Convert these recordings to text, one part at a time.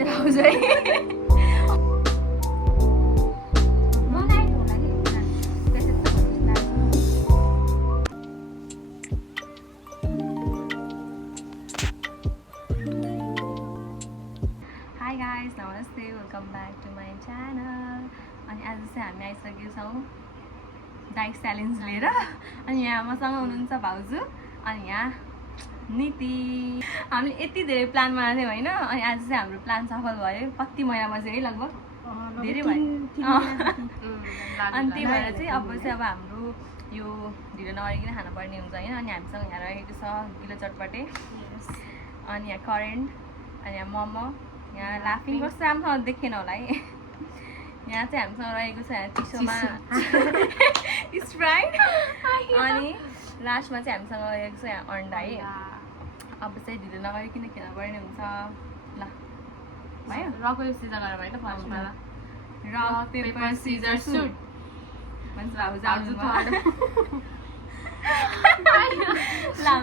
बजेर आउँछ है हाई गाइस नमस्ते welcome back to my channel अनि आज चाहिँ हामी आइसकेको छौँ डाइट च्यालेन्ज लिएर अनि यहाँ मसँग हुनुहुन्छ भाउजू अनि यहाँ नीति हामीले यति धेरै प्लान बनाएको थियौँ होइन अनि आज चाहिँ हाम्रो प्लान सफल भयो कति महिनामा चाहिँ है लगभग धेरै भयो अनि त्यही भएर चाहिँ अब चाहिँ अब हाम्रो यो ढिलो नगरिकन खानुपर्ने हुन्छ होइन अनि हामीसँग यहाँ रहेको छ गिलो चटपटे अनि यहाँ करेन्ट अनि यहाँ मोमो यहाँ लाफिङ कस्तो राम्रोसँग देखेन होला है यहाँ चाहिँ हामीसँग रहेको छ यहाँ चिसोमा स्प्राइट अनि लास्टमा चाहिँ हामीसँग रहेको छ यहाँ अन्डा है अब चाहिँ ढिलो नगरिकन खेल्नुपर्ने हुन्छ ल भयो रक पेपर सिजर गरेर होइन फर्स्टमा रक पेपर सिजर सुट भन्छ भाउजू आउँछु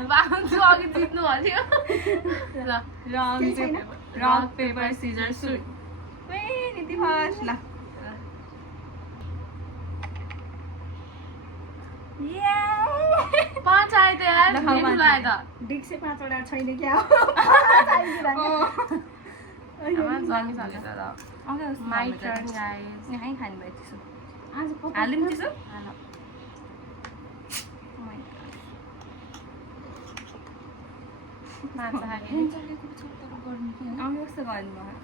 भाउजू अघि जित्नु भन्थ्यो ल रक पेपर सिजर सुट ए नीति फर्स्ट ल पाँच आयो त यार ल, खाऊ, ठुलो पाँच आयो त डिक से 5 वटा छैन क्या हो माई टर्न गाइस यहीँ खाने भयो चिसो आज हालिदिउँ चिसो माछा खाने आउनु कस्तो गर्नुभयो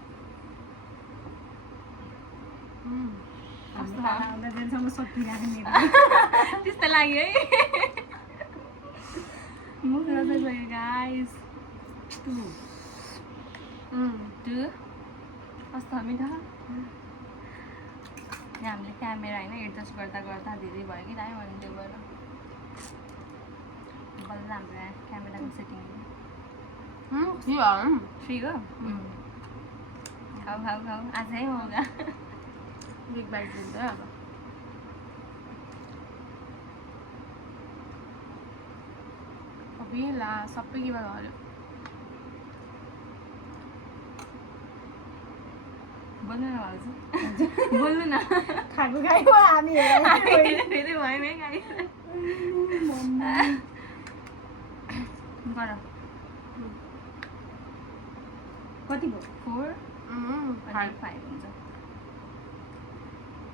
कस्तो आउँदा जेलसम्म सकिराख्ने त्यस्तो लाग्यो है मुख रसाइ गयो गाइस टु कस्तो मिठो यहाँ हामीले क्यामेरा होइन एडजस्ट गर्दा गर्दा धेरै भयो कि दाइ अनि त्यो भएर बल्ल हाम्रो यहाँ क्यामेराको सेटिङ फ्री हो खाऊ खाऊ खाऊ आजै मौका बिग बाइट दिन्छ अब अबे ला सबै के भयो बोल्नु न भाउजू बोल्नु न खाएको खायो हामी धेरै भयो है गाई गर कति भयो 4 अनि 5 हुन्छ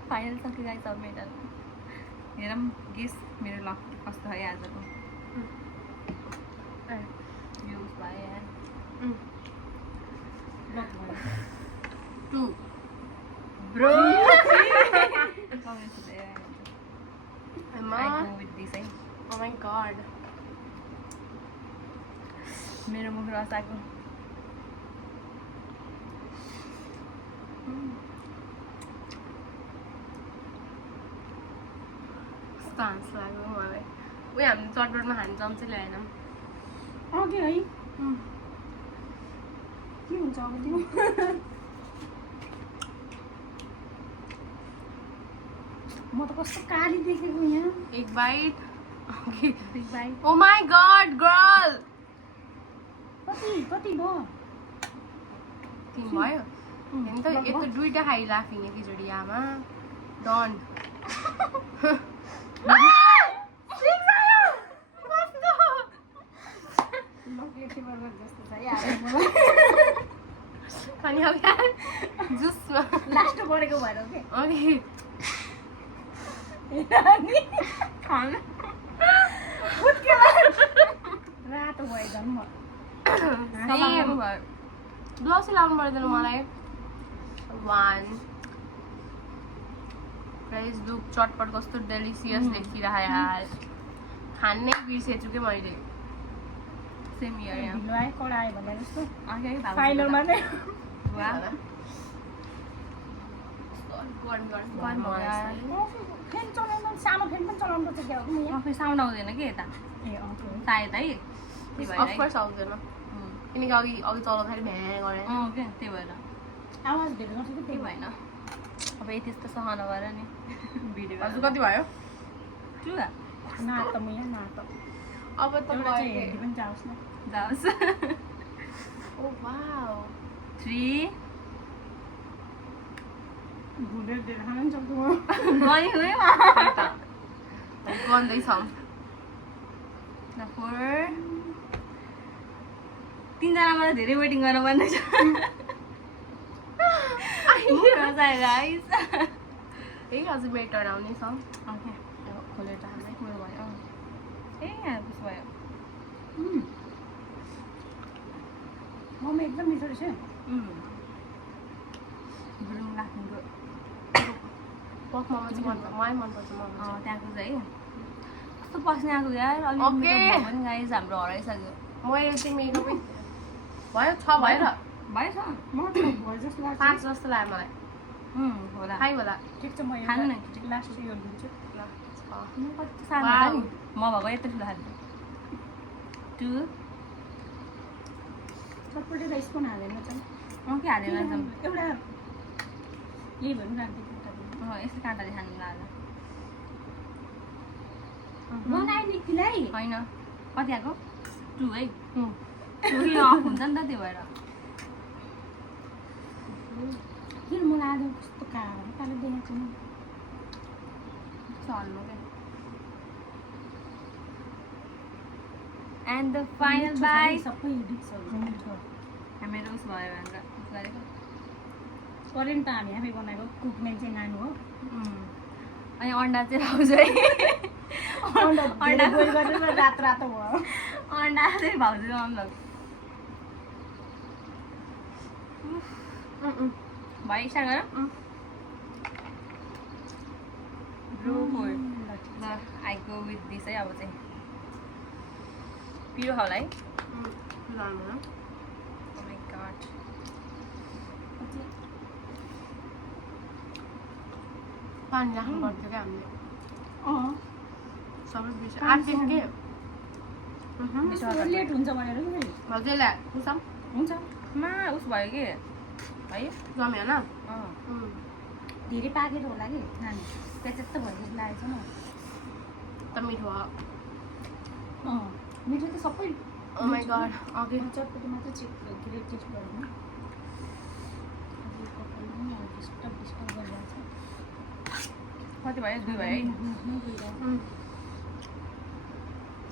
फाइनल सक्यो गाई सब मेडल हेरौँ गेस मेरो लक कस्तो है आजको युज भयो यार 2 bro Emma. I go with this है Oh my god. मेरो मुख रसाको Stance लाग्यो मलाई उयो हामी चटपटमा खाने चम्ची ल्याएनौँ अघि है के हुन्छ अब त्यो म त कस्तो काली देखेको यहाँ एक बाइट बिग बाई Oh my god, girl. कति कति भयो 3 भयो हेर्नु त एक त दुईटा खाइ लाफिङ एकैचोटि आमा डन जस्तो छ यार मलाई अनि अब जुसमा लास्ट परेको भएर हो के अनि रातो भयो झन् म ब्लाउजै लाउनु पर्दैन मलाई 1 प्राइस लुक चटपट कस्तो डेलिसियस देखिरह यार खानै बिर्सेछु के मैले सेम इयर यहाँ ढिलो आयो कडा आयो भने जस्तो अघि फाइनलमा नै वाह गर्म फ्यान चलाउनु सानो फ्यान पनि चलाउनु पर्छ क्या हो यहाँ आफै साउन्ड आउँदैन कि यता ए सायद है त्यही भएर है। अफकोर्स आउँदैन किनकि अघि अघि चलाउँदाखेरि भ्याँ गरेँ के त्यही भएर आवाज धेरै गर्छ कि केही त्यही भएन अब यति यस्तो सहन गर नि भिडियो हजुर कति भयो नाक त म यहाँ नाक त अब त एउटा चाहिँ हेर्दी पनि जाओस् न जाओस् ओ वाउ 3 भुलेर दिएर खान पनि सक्छु म गयो है खै त गर्दैछौँ तिनजनामा त धेरै वेटिङ गर्न पर्नेछ गाइस ए अझै बेटर आउनेछ ओके खोलेर हाल्दै कुरो भयो ए यहाँ पुस भयो मोमो एकदम मिठो रहेछ गुरुङ लाग्नुको पक मोमो चाहिँ मलाई मनपर्छ मोमो चाहिँ त्यहाँको चाहिँ कस्तो पस्ने आएको यार अलिक ओके। मिठो भयो पनि गाइस हाम्रो हराइसक्यो मैले चाहिँ मेकअपै भयो 6 भयो र भएछ म त भयो जस्तो लाग्छ 5 जस्तो लाग्यो मलाई होला खाइ होला ठिक छ म खानु न एउटा केटी। लास्ट यो दिन्छु ल 6 कति सानो वाउ। होला नि म भएको यत्रो ठुलो खालको 2 चटपटे त स्पुन हालेन चाहिँ के हालेर जाउँ एउटा यही भन्नु राख्दै यस्तो काँटाले खानु लाग्यो बनाए नि तिलाई होइन कति आएको 2 है 2 अफ हुन्छ नि त त्यो भएर किन मलाई आज कस्तो कालो कालो देखेको छु नि चल्नु क्या एन्ड द फाइनल मिठो छ बाई नि, सबै डिक्सहरू मिठो मेरो उस भयो भनेर उस गरेको करेन्ट त हामी आफै बनाएको कुकमेन चाहिँ नानु हो अनि अन्डा चाहिँ भाउजू है अन्डा बोइल गरेर रातो रातो भयो अन्डा चाहिँ भाउजू आउनु भयो स्टार्ट गरौँ ल आई गो विथ दिस है अब चाहिँ पिरो खाउला है Oh my god. पानी राख्नु पर्थ्यो क्या हामीले अँ सबै बिर्स पानी आँटेन के यसो लेट हुन्छ भनेर कि फेरि भाउजूलाई उसम हुन्छ मा उस भयो कि है जम्यो होइन अँ धेरै पाकेर होला कि नानी त्यहाँ त भइदिनु लागेको छ न त मिठो हो अँ मिठो त सबै ओ माई गड अघि चटपटी मात्रै चेक के अरे टेस्ट गरेन डिस्टर्ब डिस्टर्ब गरिरहेको कति भयो 2 भयो है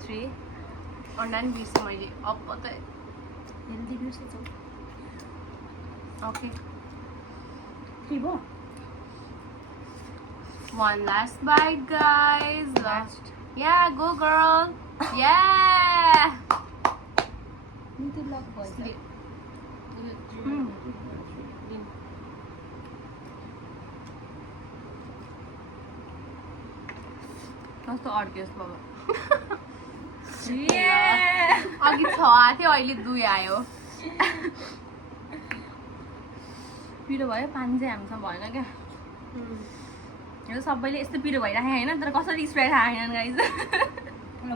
3 अन्डा नि बिर्सेँ मैले अब त हेल्दी बिर्सेछौ ओके 3 भयो One last bite, guys. Last. Yeah, go girl. Yeah. निकै लक भयो कस्तो अड्कियोस् बाबा अघि 6 थियो अहिले 2 आयो पिरो भयो पानी चाहिँ हामीसँग भएन क्या यो सबैले यस्तो पिरो भइराखेको होइन तर कसरी स्प्राइट खाएनन् गाइज म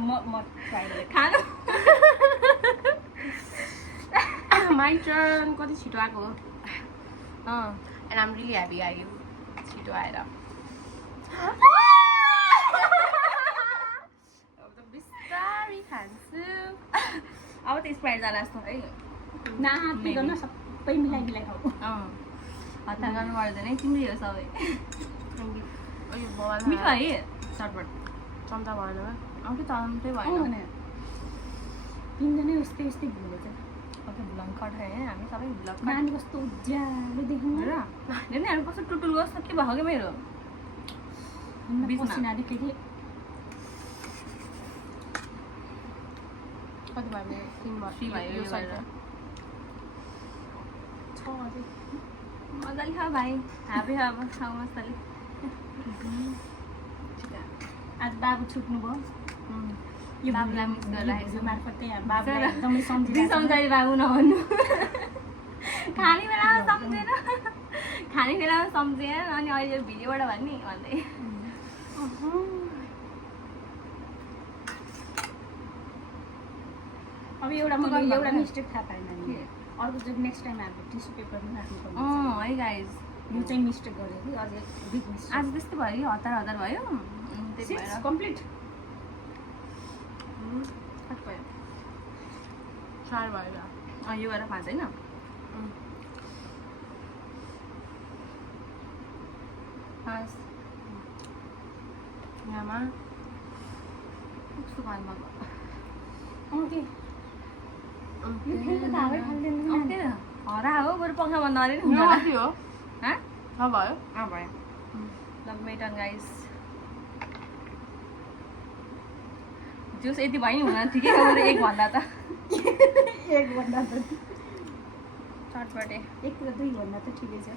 ट्राई गरेँ खानु My turn. कति छिटो आएको हो अँ And I'm really happy आयो छिटो आएर अब त बिस्तारै खान्छु अब त स्प्राइट जाला जस्तो है नातिकन सबै मिलाइ मिलाइ खाऊ अँ हतार गर्नु पर्दैन है तिम्रै हो सबै अयो बवाल मिठो है चटपट चम्चा भएन भयो अँ कि चम्चै अँ भएन भने तिनजना यस्तै यस्तै भुलेछ ओके ब्लङ कट है हामी सबै ब्लङ कट नानी कस्तो उज्यालो देखिनु र हेर्नु हेर्नु कस्तो टुटुल कस्तो के भएको कि मेरो बिचमा। पसिना देखेँ कि कति भयो मेरो 3 भयो 3 भयो यो साइड गरेर। छ अझै मजाले खा भाइ हापी खा अब खाऊ मजाले आज बाबु छुट्नु भयो यो बाबुलाई मिस गरिरहेको छु। मार्फत चाहिँ अब बाबुलाई एकदमै सम्झिरहेको छु। बिसाउँदै बाबु नभन्नु खाने बेलामा सम्झेन खाने बेलामा सम्झेन अनि अहिले भिडियोबाट भन्ने भन्दै अब एउटा तँ मैले गर्नु एउटा भएको मिस्टेक थाहा पाएन नि अर्को चाहिँ नेक्स्ट टाइम हामीले टिस्यु पेपर पनि राख्नुपर्ने अँ है गाइज यो चाहिँ मिस्टेक गरेँ कि अझै बिग मिस्टेक आज त्यस्तो भयो कि हतार हतार भयो त्यही भएर कम्प्लिट कति भयो 4 भयो यो गरेर 5 होइन हस् यहाँमा कस्तो घरमा के यो फेरि त हावै फाल्दैन आउँथ्यो हरा हो बरु पङ्खा बन्द गरे नि हुन्छ कति हो हाँ भयो भयो ल मेटन गाइस जुस यति भयो नि हुन ठिकै हो बरु 1 भन्दा त एक भन्दा त चटपटे 1 र 2 भन्दा त ठिकै छ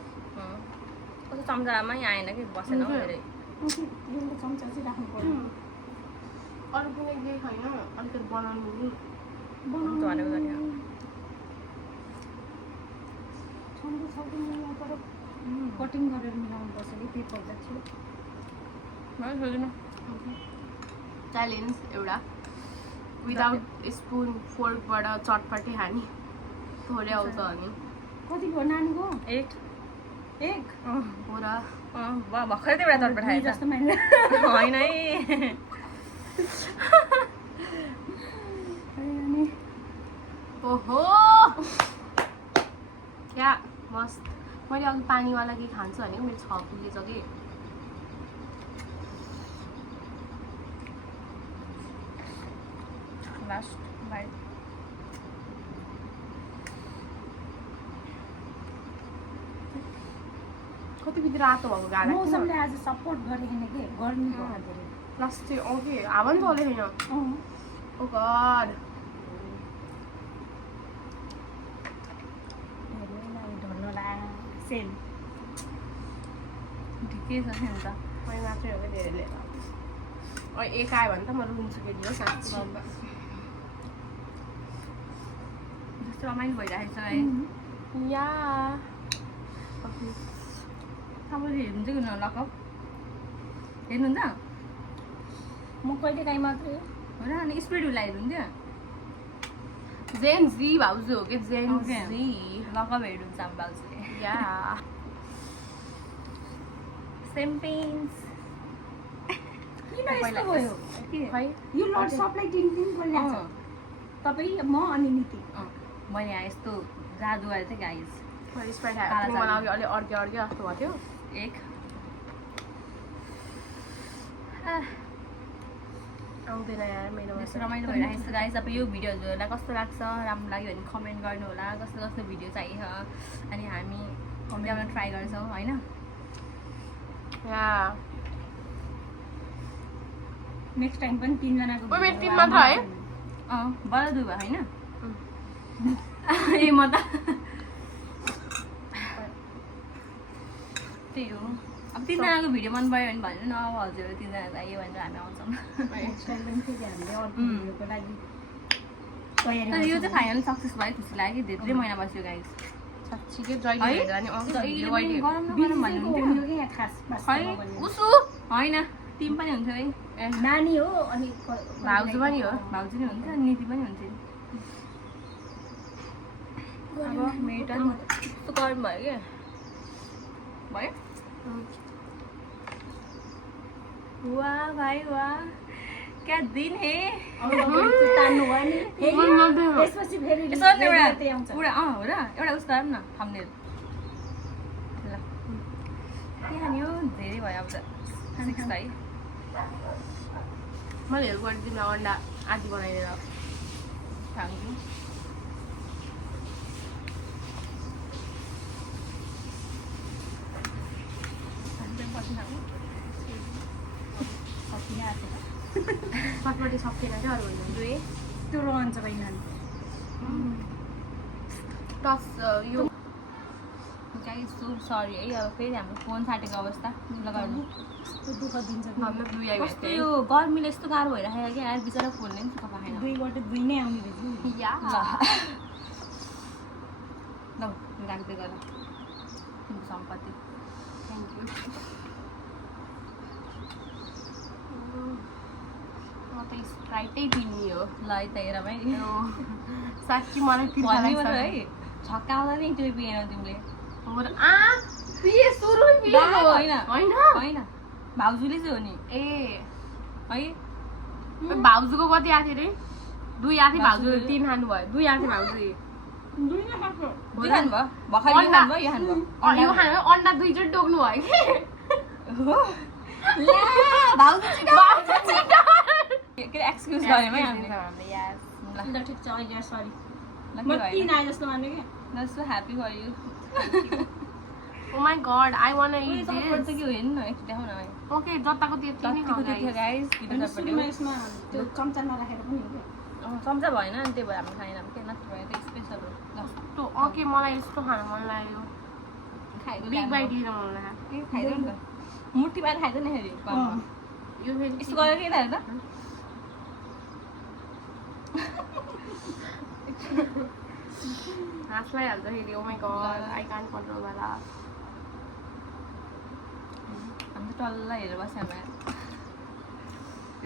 कस्तो चम्चामै आएन कि बसेन हौ धेरै यो चम्चा चाहिँ राख्नु पर्यो अरू कुनै केही छैन अलिकति बनाउनु भनेको गरे छन्दै छन्दै मिलाउनु पर्यो कटिङ गरेर मिलाउनु पर्छ कि पेपर जति मलाई सोच्नु च्यालेन्ज एउटा विदाउट स्पुन फोर्कबाट चटपटे खाने थोरै आउँछ अनि कतिको नानीको 8 एक हो र भर्खरै त्यो एउटा चटपट खाएछ जस्तो मान्ने होइन है ओहो क्या मस्त मैले अघि पानीवाला के खान्छु भनेको मेरो 6 पुगेछ कि लास्ट बाइट कति बित्ति रातो भएको गाडा मौसमले आज सपोर्ट गरेन के गर्मी भयो धेरै प्लास्टिक ओके हावा नि चले छैन ओ गड सेम ठिकै छ नि त मैले मात्रै हो क्या धेरैले एक आयो भने त म रुन्छु फेरि हो साँच्ची जस्तो रमाइलो भइरहेको छ है या तपाईँले हेर्नु चाहिँ किन लकअप हेर्नुहुन्छ म कहिले काहीँ मात्रै हो र अनि स्पिड हुँदा हेर्नुहुन्थ्यो जेन जी भाउजू हो कि जेन Okay. जी लकअप हेर्नुहुन्छ हाम्रो बाउजूले या सेम पेन्स किन यस्तो भयो के खै यो लड सबलाई टिङ टिङ गरिरहेको छ तपाईँ म अनि नीति मैले यहाँ यस्तो जादु गरेको थिएँ गाइज स्प्राइट काला खायो मलाई जादु। अघि अलिक अर्कै अर्कै जस्तो भएको थियो 1 आउँदैन यार मेरो यस्तो रमाइलो भइरहेको छ गाइज अब यो भिडियोहरूलाई कस्तो लाग्छ राम्रो लाग्यो भने कमेन्ट गर्नु होला कस्तो कस्तो भिडियो चाहिन्छ अनि हामी ल्याउन ट्राई गर्छौँ होइन या नेक्स्ट टाइम पनि 3 जनाको ओ, मेरो भिडियो टिम मात्र है? बडा दुई भयो होइन ए म त त्यही हो अब 3 जनाको भिडियो मन पऱ्यो भने भन्नु न अब हजुर 3 जना चाहियो भनेर हामी आउँछौँ नेक्स्ट टाइम पनि फेरि हामीले अर्को भिडियोको लागि तयारी तर यो गर्छौँ। चाहिँ फाइनल सक्सेस भयो खुसी लाग्यो कि धेरै महिना बस्यो गाइस साँच्ची के जहिले है? हेर्दा नि आउँछ जहिले भिडियो पनि अहिले गरम न गरम बिर्सेको भन्नुहुन्थ्यो हुन्थ्यो कि यहाँ खास खै वास्तवमा भने। उसु होइन तिमी पनि हुन्थ्यो है ए नानी हो अनि भाउजू पनि हो भाउजू नि हुन्थ्यो अनि निधि पनि हुन्थ्यो अब मेरो टर्न कस्तो गरम भयो क्या भयो वाह भाइ वाह क्या दिन हे अब तपाईँ तान्नु भयो नि फेरि त्यसपछि फेरि यसो नि रेगुलर आउँछ एउटा हो र एउटा उस गरौँ न थम्बनेल ल के खाने हो धेरै भयो अब त 6 है मैले हेल्प गरिदिनु अन्डा आदि बनाइदिएर थ्याङ्क यू सकिन आएको छ। चटपटी सकिएन क्या अरू भन्दा दुई त्यो रहन्छ भाइ नानी plus yo guys so sorry है अब फेरि हाम्रो फोन फाटेको अवस्था लगाउनु यस्तो दुःख दिन्छ हाम्रो दुई आइबस्यो कस्तो यो गर्मीले यस्तो गाह्रो भइरहेको क्या यार बिचरा फोनले पनि सुख पाएन 2बाट 2 नै आउने रहेछ नि। या ल राख्दै गर तिम्रो सम्पत्ति थ्याङ्क यू म त स्प्राइटै पिन्ने हो ल है त हेर भाइ साँच्ची मलाई पिर्ता भन्ने लाग्छ मात्र है छक्का आउँदा नि त्यो पिएन तिमीले हो र पिए सुरु पिएको होइन होइन होइन भाउजूले चाहिँ हो नि ए है भाउजूको कति आएको थियो रे 2 आएको थियो भाउजू 3 खानु भयो 2 आएको थियो भाउजू 2 नै मात्र दुई खानुभयो भर्खर यो खानुभयो यो खानुभयो यो खानु अन्डा 2 चोटि डोक्नु भयो कि हो ला भाउजू छिटो के एक्सक्युज गरे म हामीले Yes. ल ठिक छ अहिले सरी ल म के 3 भयो आए जस्तो मान्ने के That's so happy for you. Oh my god, I wanna उयो eat चटपट this. चाहिँ के हो हेर्नु न एकचोटि देखाउन भाइ Okay, जताको त्यति नै कतिको खाऊ थियो guys. गाइस भिडियो अनि चटपट सुरुमा यसमा त्यो चम्चा नराखेर पनि हो क्या चम्चा भएन अनि त्यही भएर हामी खाएन के नत्र भयो त्यो स्पेसल हो ल तो okay, मलाई यस्तो खान मन लाग्यो. खाइदो Big bite लिन मन लाग्यो. खाइदो नि त मुठी पाएर खाइदो नि हेरि यो फेरि यस्तो गरेर के हेर त हाँसलाई हाल्दाखेरि oh my god, I can't control my laugh. हामी त टल्ल हेरेर बस्यो हामी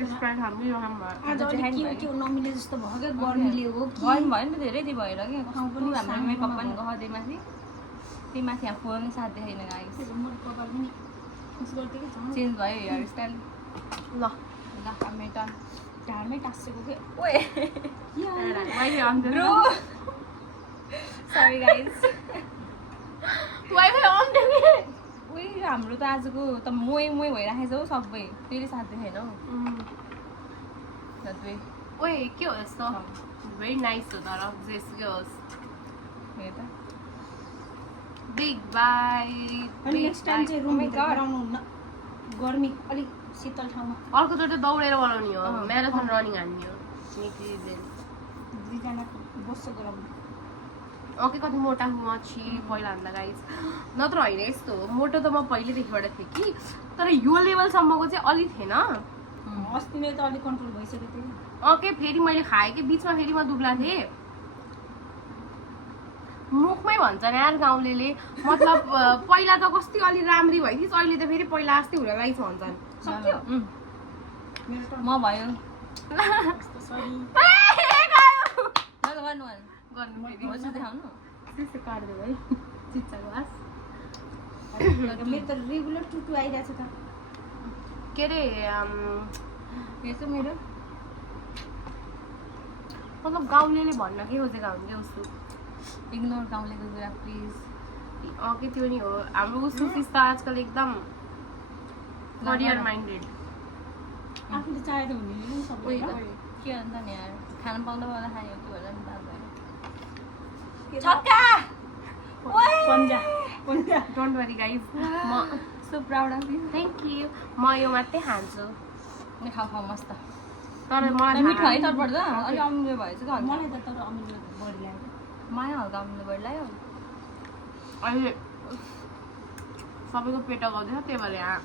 Sprite हामी रहम भयो. आज अलि के नमिले जस्तो भयो क्या गर्मीले हो कि गर्मी भयो नि त धेरै दी भएर क्या ठाउँ पनि कस्तो हाम्रो सानो मेकअप पनि भयो। गहदै माथि त्यही माथि यहाँ फोन पनि साथ देखाइन गाइस मोर कपाल पनि उस गर्थ्यो कि चेन्ज भयो हेयर स्टाइल ल ल हामी त ढाडमै टाँसेको के ओए wifi on bro sorry guys wifi on देखे. उही हाम्रो त आजको त मोए मोए भइराखेछ हौ सबै फेरि साथ देखेन हौ जति ओए के हो यस्तो भेरी नाइस हो तर जेसुकै होस्. हेर त बिग बाइट. अनि नेक्स्ट टाइम चाहिँ रुम भित्र गराउनु हुन्न गर्मी अलिक शीतल ठाउँमा अर्कोचोटि त दौडेर बनाउने हो. म्याराथन रनिङ हान्ने हो. दुईजना बस्छ गराउनु ओके कति मोटा म छि पहिला भन्दा गाइस नत्र होइन यस्तो हो मोटो त म पहिलेदेखिबाट थिएँ कि तर यो लेभलसम्मको चाहिँ अलि थिएन. अस्ति नै त अलिक कन्ट्रोल भइसक्यो थियो ओके फेरि मैले खाएँ कि बिचमा फेरि म दुब्ला थिएँ. मुखमै भन्छ नि यार गाउँले मतलब पहिला त कति अलि राम्री भइथिस् अहिले त फेरि पहिला जस्तै हुन लागिछ भन्छन्. सक्यो मेरो त म भयो सरी ल गर्नु गर्नु फेरि होस् देखाउनु त्यस्तो काट्दै है चिच्चा ग्लास. मेरो त रेगुलर टुटु आइरहेको छ त के अरे हेर्छु मेरो मतलब गाउँले भन्न के खोजेका हुन्थ्यो उसको. इग्नोर गाउँलेको कुरा प्लिज ओके त्यो नि हो हाम्रो उसको त आजकल एकदम करियर माइन्डेड. आफूले चाहेर हुने नि सबै उही त. के अन्त नि यार खानु पाउँदा पाउँदा खाने हो त्यो भएर नि बात भयो के छक्का पन्जा पन्जा डोन्ट वरी गाइज. म so proud of you thank you. म यो मात्रै खान्छु खाऊ खाऊ मस्त तर मलाई मिठो है तर्पट त अलिक अमिलो भएछ त मलाई त तर अमिलो बढी लाग्यो माया हल्का अमिलो बढी लाग्यो अहिले सबैको पेट गाउँदैछ त्यही भएर यहाँ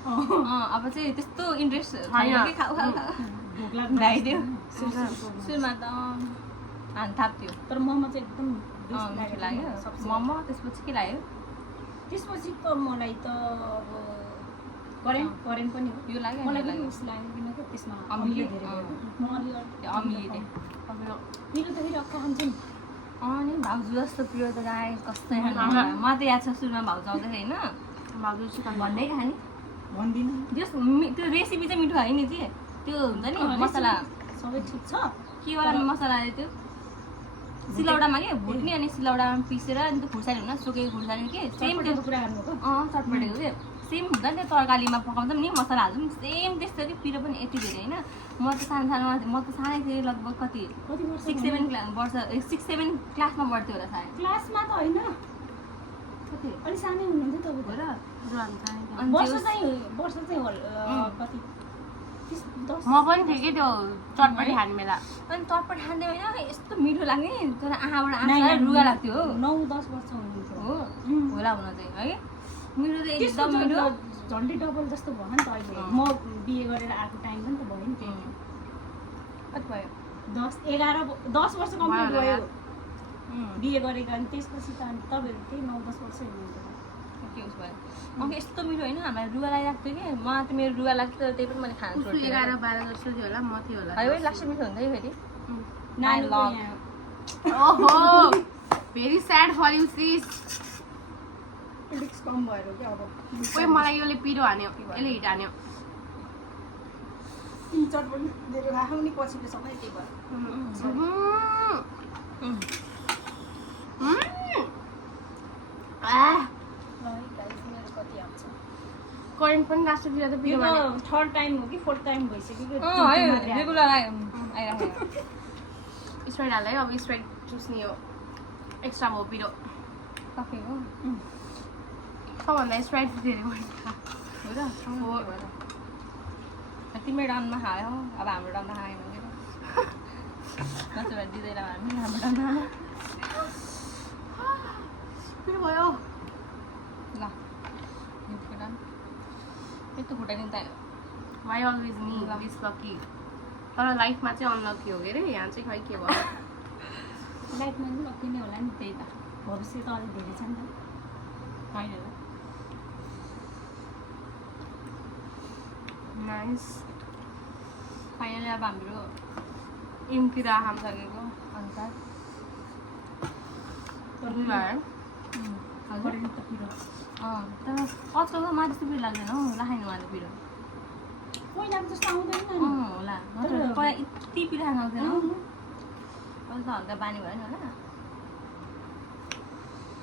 अब चाहिँ त्यस्तो इन्ट्रेस्ट छैन। खाउ खाउ खाउ भोक लाग्नु भ्याइदियो सुरुको सुरुमा त हान थाप्थ्यो तर मोमो चाहिँ एकदम मिठो लाग्यो मोमो त्यसपछि के लाग्यो त्यसपछि त मलाई त अब करेन पनि हो यो लाग्यो मलाई यो पनि लाग्यो उस लाग्यो किन कि त्यसमा अमिलो अमिलो धेरै भयो म अलि त्यो अमिलो सबैको मेरो त फेरि अक्का खान्छ नि नि भाउजू जस्तो प्रिय त गाई कस्तो म म त याद छ सुरुमा भाउजू आउँदाखेरि होइन भाउजू चिकन भन्दै खाने भन्दिनँ त्यो रेसिपी चाहिँ मिठो है नि चाहिँ त्यो हुन्छ नि मसला सबै ठिक छ के वाला मसला अरे त्यो सिलौडामा के भुट्ने अनि सिलौडामा पिसेर अनि त्यो खुर्सानी हुन सुकेको खुर्सानी के सेम त्यो कुरा गर्नुको चटपटेको के सेम हुन्छ नि त्यो तरकारीमा पकाउँदा नि मसला हाल्छौँ सेम त्यस्तो कि पिरो पनि यति धेरै होइन म त सानोमा म त सानै थिएँ लगभग कति कति वर्ष 6-7 क्लासमा पढ्थ्यो होला सायद क्लासमा त होइन कति अलि सानै हुनुहुन्थ्यो हो तपाईँ र म वर्ष चाहिँ कति 10 पनि थिएँ कि त्यो चटपटी खाने बेला अनि चटपट खाँदै होइन यस्तो मिठो लाग्ने तर आँखाबाट नाइ, आँखा रुगा लाग्थ्यो हो 9-10 वर्ष हुनुहुन्थ्यो हो होला हुन चाहिँ है मिठो चाहिँ त्यसको एकदम मिठो झन्डै डबल जस्तो भयो नि त अहिले म बिहे गरेर आएको टाइम पनि त भयो नि त्यही कति भयो 10 वर्ष कम्प्लिट भयो उम्, बिहे गरेको अनि त्यसपछि त अनि तपाईँहरू त्यही 9-10 वर्ष हुनुहुन्थ्यो के उस भयो यस्तो मिठो होइन हामीलाई रुगा लगाइरहेको थियो कि म त मेरो रुगा लाग्थ्यो तर त्यही पनि मैले खानु उसको छोड्थेँ 11-12 जस्तो थियो होला म थियो होला है लास्ट मिठो हुन्छ है फेरि नानीको love. यहाँ ओहो very sad for you sis. पिलिक्स कम भएर क्या अब ओए मलाई योले पिरो हान्यो यसले हिट हान्यो. तिन चटपटी धेरै खाएको नि पछिको सबै त्यही भयो आह ल है गाइस मेरो कति आउँछ कोरियन करेन्ट पनि लास्टतिर त यो पिरो माने त थर्ड टाइम हो कि फोर्थ टाइम भइसक्यो है रेगुलर आइराखेको स्प्राइट हाल है अब स्प्राइट चुस्ने हो एक्स्ट्रा हो पिरो सकेको सबभन्दा स्प्राइट धेरै हो र तिम्रो डाउनमा खायो अब हाम्रो डाउनमा खायो भने नत्र दिँदैन हामी हाम्रो डाउनमा पिरो भयो ल यस्तो फुटाइदिनु त why always me is lucky तर लाइफमा चाहिँ अनलकी हो अरे यहाँ चाहिँ खै के भयो लाइफमा पनि लक्की नै होला नि त्यही त भविष्य त अलिक धेरै छ नि त होइन नाइस फाइनली अब हाम्रो इमतिर काम सकेको अनुसार करेन्ट त पिरो तर आजकलको मा त्यस्तो पिरो लाग्दैन हौ लाखाइनु उहाँले पिरो पहिलाको जस्तो आउँदैन नि होला नत्र पहिला यति पिरो खानु आउँथेन अहिले त हल्का बानी भयो नि होला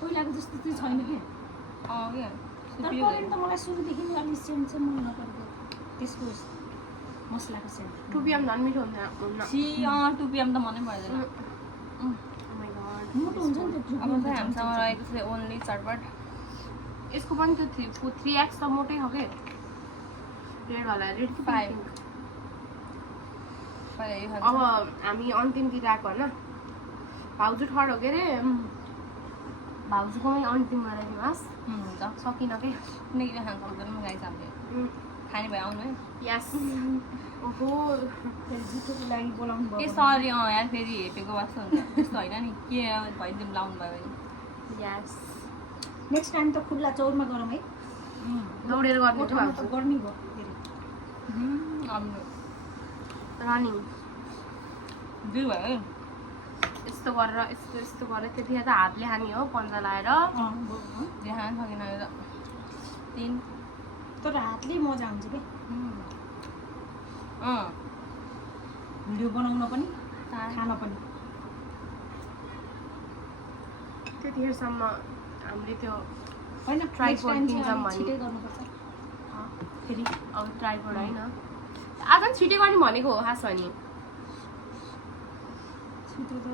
पहिलाको जस्तो चाहिँ छैन कि के तर करेन्ट त मलाई सुरुदेखि नै अलिक सेन्ट चाहिँ मन नपरेको त्यसको मसलाको सेन्ट टुपियाम झन् मिठो हुन्छ टुपिएम त मनै पर्दैन मोटो हुन्छ नि त अब चाहिँ हामीसँग रहेको छ ओन्ली चटपट यसको पनि त्यो 3x त मोटै हो के रेड वाला रेड कि 5 pink? पहिला यो अब हामी अन्तिमतिर आएको होइन भाउजू ठड हो के अरे भाउजूकोमै अन्तिममा राखिदिनुहोस् हुन्छ सकिन के किनकि खानु सक्दैन म गाई सामले खाने भयो आउनु है यस ओहो फेरि जुठोको लागि बोलाउनु के भयो सरी यार फेरि हेपेको वास्तो हुन्छ त्यस्तो होइन नि के भइदिउँ लाउनु भयो भने यस नेक्स्ट टाइम त खुल्ला चौरमा गरौँ है दौडेर गर्ने थियो कोठामा त भाउजू गर्नै भयो फेरि राम्रो रनिङ दुई भयो है यस्तो गरेर यस्तो गरेर त्यतिखेर त हातले हानी हो पन्जा लाएर जे खान सकेन यो त 3 तर हातले मजा हुन्छ क्या अँ भिडियो बनाउन पनि खान पनि त्यतिखेरसम्म हामीले त्यो होइन Tripod नेक्स्ट टाइम किन्छौँ चाहिँ भने। छिटै गर्नुपर्छ फेरि अब ट्राइपोड होइन आज पनि छिटै गर्ने भनेको हो खास भने छिटो त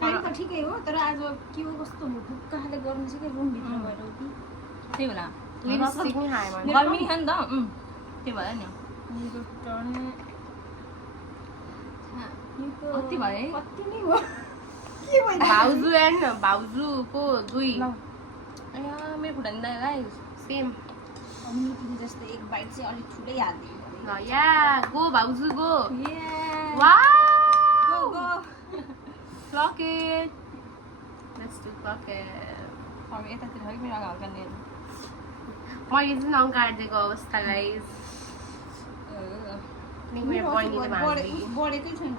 टाइम त ठिकै हो तर आज के हो कस्तो ढुक्काले गर्नु चाहिँ क्या रुमभित्र गएर हो कि त्यही होला लिपस्टिक नि खायो भने गर्मी खायो नि त त्यही भयो नि मेरो टर्न कति भयो है? कति नै हो के भयो भाउजू एन्ड भाउजूको दुई अया मेरो खुट्टा नि गाइस सेम अनि तिमी जस्तो एक बाइट चाहिँ अलिक ठुलै हालिदिनु ल या गो भाउजू गो ये wow go clock it let's do clock it अब यतातिर है मेरो हल्का नेल मैले चाहिँ नकाटिदिएको अवस्था गाइस मेरो बहिनीले भान्जी बढेकै छैन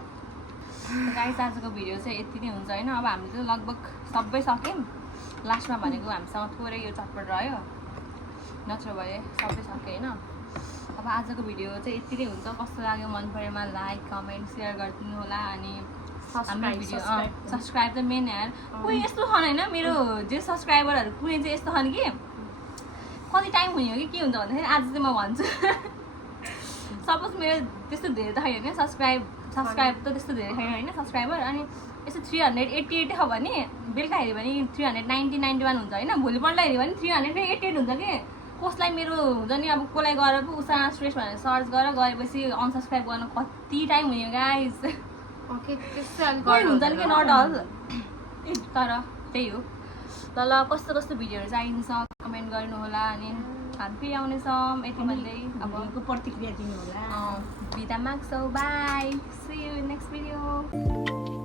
गाइस आजको भिडियो चाहिँ यति नै हुन्छ होइन अब हामीले चाहिँ लगभग सबै सक्यौँ लास्टमा भनेको हामीसँग थोरै यो चटपट रह्यो नत्र भए सबै सक्यो होइन अब आजको भिडियो चाहिँ यति नै हुन्छ कस्तो लाग्यो मन परेमा लाइक कमेन्ट सेयर गरिदिनु होला अनि हाम्रो भिडियो सब्सक्राइब त मेन यार कोही यस्तो छन् होइन मेरो जे सब्सक्राइबरहरू कुनै चाहिँ यस्तो छन् कि कति टाइम हुने हो कि के हुन्छ भन्दाखेरि आज चाहिँ म भन्छु सपोज मेरो त्यस्तो धेरै त छैन सब्सक्राइब त त्यस्तो धेरै छैन होइन सब्सक्राइबर अनि यस्तो 388 हो भने बेलुका हेऱ्यो भने 390 91 हुन्छ होइन भोलिपल्ट हेऱ्यो भने 388 हुन्छ कि कसलाई मेरो हुन्छ नि अब कसलाई गएर पो उषा श्रेष्ठ भनेर सर्च गरेर गएपछि अनसब्सक्राइब गर्न कति टाइम हुने गाइस ओके त्यस्तै अलि कोही हुन्छ नि कि गर्नु नट अल तर त्यही हो ल कस्तो कस्तो भिडियोहरू चाहिन्छ कमेन्ट गर्नु होला अनि हामी फेरि आउनेछौँ यति भन्दै अब भिडियोको प्रतिक्रिया दिनु होला बिदा माग्छौँ bye see you next video